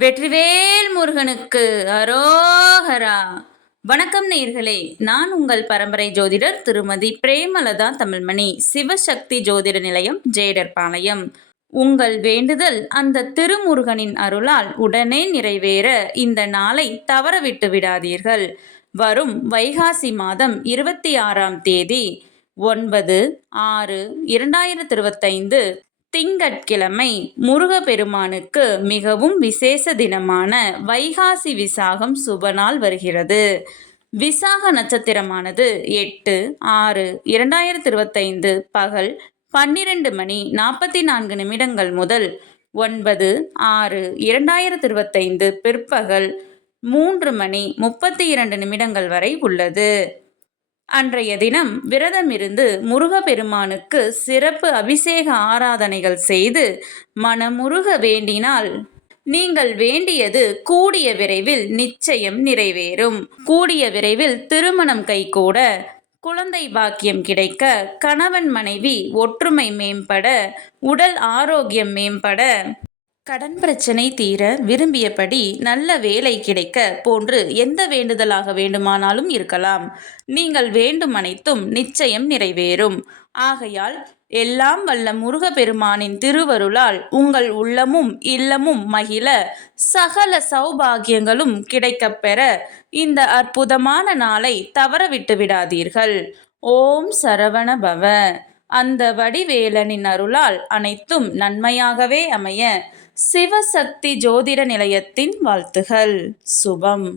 வெற்றிவேல் முருகனுக்கு அரோகரா. வணக்கம் நேயர்களே, நான் உங்கள் பரம்பரை ஜோதிடர் திருமதி பிரேமலதா தமிழ்மணி, சிவசக்தி ஜோதிட நிலையம், ஜேடர்பாளையம். உங்கள் வேண்டுதல் அந்த திருமுருகனின் அருளால் உடனே நிறைவேற இந்த நாளை தவறவிட்டு விடாதீர்கள். வரும் வைகாசி மாதம் 26ஆம் தேதி 9/6/2025 திங்கட்கிழமை முருகப்பெருமானுக்கு மிகவும் விசேஷ தினமான வைகாசி விசாகம் சுபநாள் வருகிறது. விசாக நட்சத்திரமானது 8/6/2025 பகல் 12:44 முதல் 9/6/2025 பிற்பகல் 3:32 வரை உள்ளது. அன்றைய தினம் விரதமிருந்து முருகப்பெருமானுக்கு சிறப்பு அபிஷேக ஆராதனைகள் செய்து மனமுருக வேண்டினால் நீங்கள் வேண்டியது கூடிய விரைவில் நிச்சயம் நிறைவேறும். கூடிய விரைவில் திருமணம் கைகூட, குழந்தை பாக்கியம் கிடைக்க, கணவன் மனைவி ஒற்றுமை மேம்பட, உடல் ஆரோக்கியம் மேம்பட, கடன் பிரச்சனை தீர, விரும்பியபடி நல்ல வேலை கிடைக்க போன்று எந்த வேண்டுதலாக வேண்டுமானாலும் இருக்கலாம். நீங்கள் வேண்டும் அனைத்தும் நிச்சயம் நிறைவேறும். ஆகையால் எல்லாம் வல்ல முருகப்பெருமானின் திருவருளால் உங்கள் உள்ளமும் இல்லமும் மகிழ, சகல சௌபாகியங்களும் கிடைக்கப்பெற இந்த அற்புதமான நாளை தவறவிட்டு விடாதீர்கள். ஓம் சரவண பவ. அந்த வடிவேலனின் அருளால் அனைத்தும் நன்மையாகவே அமைய சிவசக்தி ஜோதிட நிலையத்தின் வாழ்த்துகள். சுபம்.